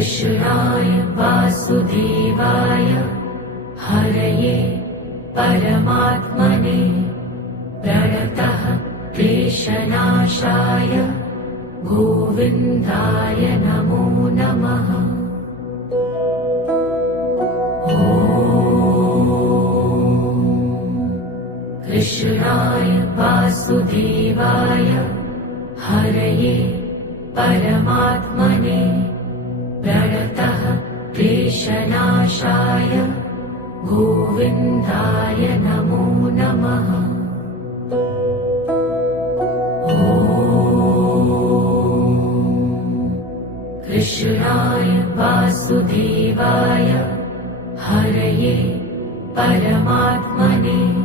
कृष्णाय वासुदेवाय हरये परमात्मने प्रणतः क्लेशनाशाय गोविन्दाय नमो नमः। कृष्णाय वासुदेवाय हरये परमात्मने प्रणतः क्लेशनाशाय गोविन्दाय नमो नमः। कृष्णाय वासुदेवाय हरये परमात्मने